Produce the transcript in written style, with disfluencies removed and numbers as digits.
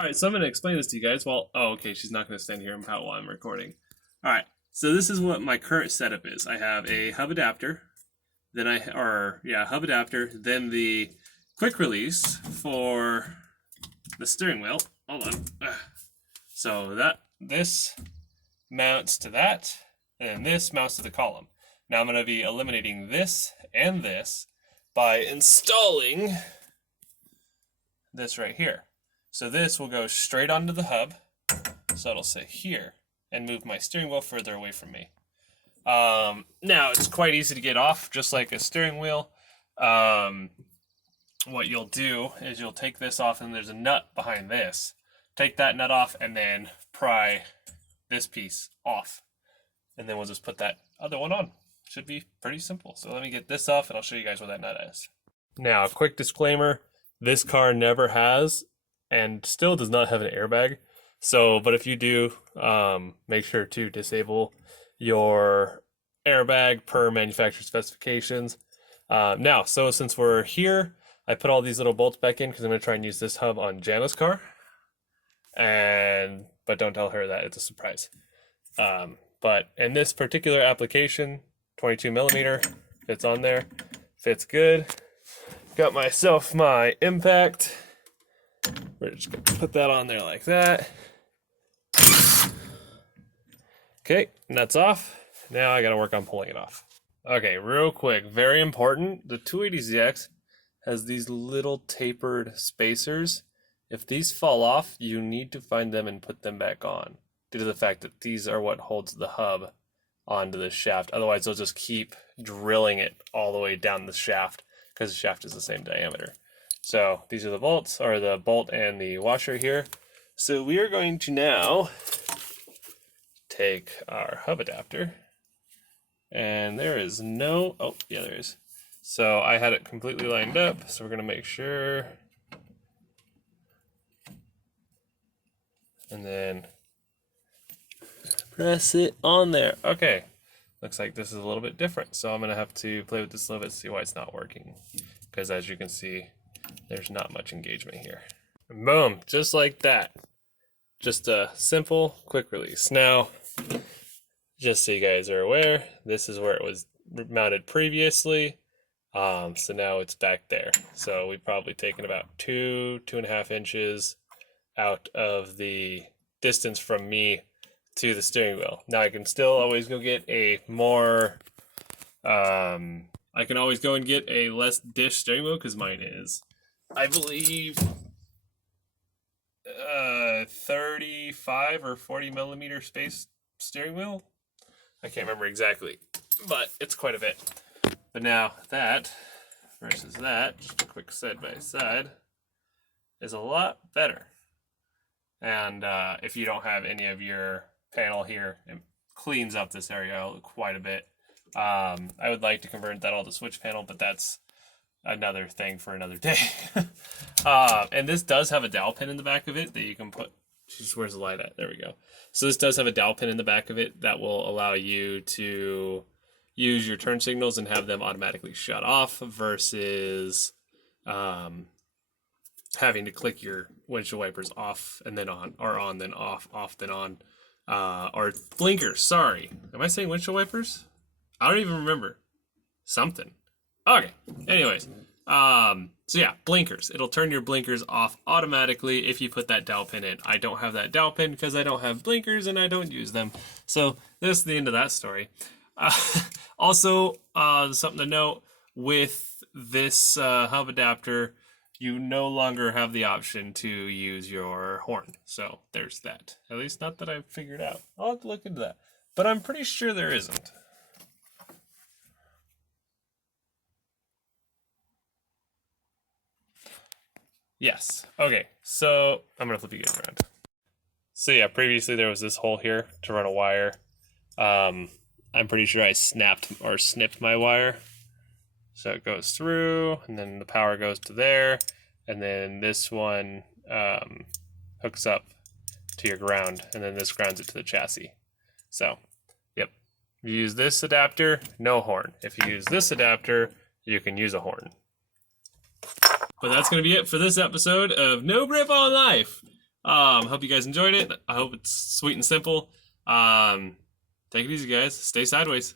All right, so I'm going to explain this to you guys. Well, oh, okay, she's not going to stand here and pout while I'm recording. All right, so this is what my current setup is. I have a hub adapter, then hub adapter, then the quick release for the steering wheel. Hold on. So this mounts to that, and this mounts to the column. Now I'm going to be eliminating this and this by installing this right here. So this will go straight onto the hub, so it'll sit here and move my steering wheel further away from me. Now it's quite easy to get off, just like a steering wheel. What you'll do is you'll take this off, and there's a nut behind this. Take that nut off and then pry this piece off, and then we'll just put that other one on. Should be pretty simple. So let me get this off and I'll show you guys what that nut is. Now, a quick disclaimer, this car never has and still does not have an airbag. So, but if you do, make sure to disable your airbag per manufacturer specifications. Now, so since we're here, I put all these little bolts back in because I'm going to try and use this hub on Jana's car. But don't tell her that, it's a surprise. But in this particular application, 22 millimeter fits on there, fits good. Got myself my impact. We're just gonna put that on there like that. Okay, nuts off. Now I gotta work on pulling it off. Okay, real quick, very important. The 280ZX has these little tapered spacers. If these fall off, you need to find them and put them back on, due to the fact that these are what holds the hub onto the shaft. Otherwise, they'll just keep drilling it all the way down the shaft because the shaft is the same diameter. So these are the bolts, or the bolt and the washer here. So we are going to now take our hub adapter, and there is no, oh yeah, there is. So I had it completely lined up, so we're going to make sure. And then press it on there. Okay, looks like this is a little bit different, so I'm gonna have to play with this a little bit to see why it's not working, because as you can see, there's not much engagement here. And boom, just like that. Just a simple quick release. Now, just so you guys are aware, this is where it was mounted previously. So now it's back there. So we've probably taken about 2.5 inches out of the distance from me to the steering wheel. Now I can still always go get a more, I can always go and get a less dish steering wheel, because mine is, I believe, 35 or 40 millimeter space steering wheel. I can't remember exactly, but it's quite a bit. But now that versus that, just a quick side by side, is a lot better. And if you don't have any of your panel here, it cleans up this area quite a bit. I would like to convert that all to switch panel, but that's another thing for another day. And this does have a dowel pin in the back of it that you can put. Where's the light at? There we go. So this does have a dowel pin in the back of it that will allow you to use your turn signals and have them automatically shut off versus having to click your windshield wipers off and then on, or on then off, off then on, or blinkers. Sorry, am I saying windshield wipers? I don't even remember. Something. Okay. Anyways, so yeah, blinkers. It'll turn your blinkers off automatically if you put that dowel pin in. I don't have that dowel pin because I don't have blinkers and I don't use them. So that's the end of that story. Also, something to note with this hub adapter, you no longer have the option to use your horn. So there's that. At least not that I've figured out. I'll have to look into that. But I'm pretty sure there isn't. Yes. Okay. So I'm going to flip you guys around. So yeah, previously there was this hole here to run a wire. I'm pretty sure I snapped or snipped my wire. So it goes through, and then the power goes to there, and then this one hooks up to your ground, and then this grounds it to the chassis. So, yep. If you use this adapter, no horn. If you use this adapter, you can use a horn. But that's going to be it for this episode of No Grip on Life. Hope you guys enjoyed it. I hope it's sweet and simple. Take it easy, guys. Stay sideways.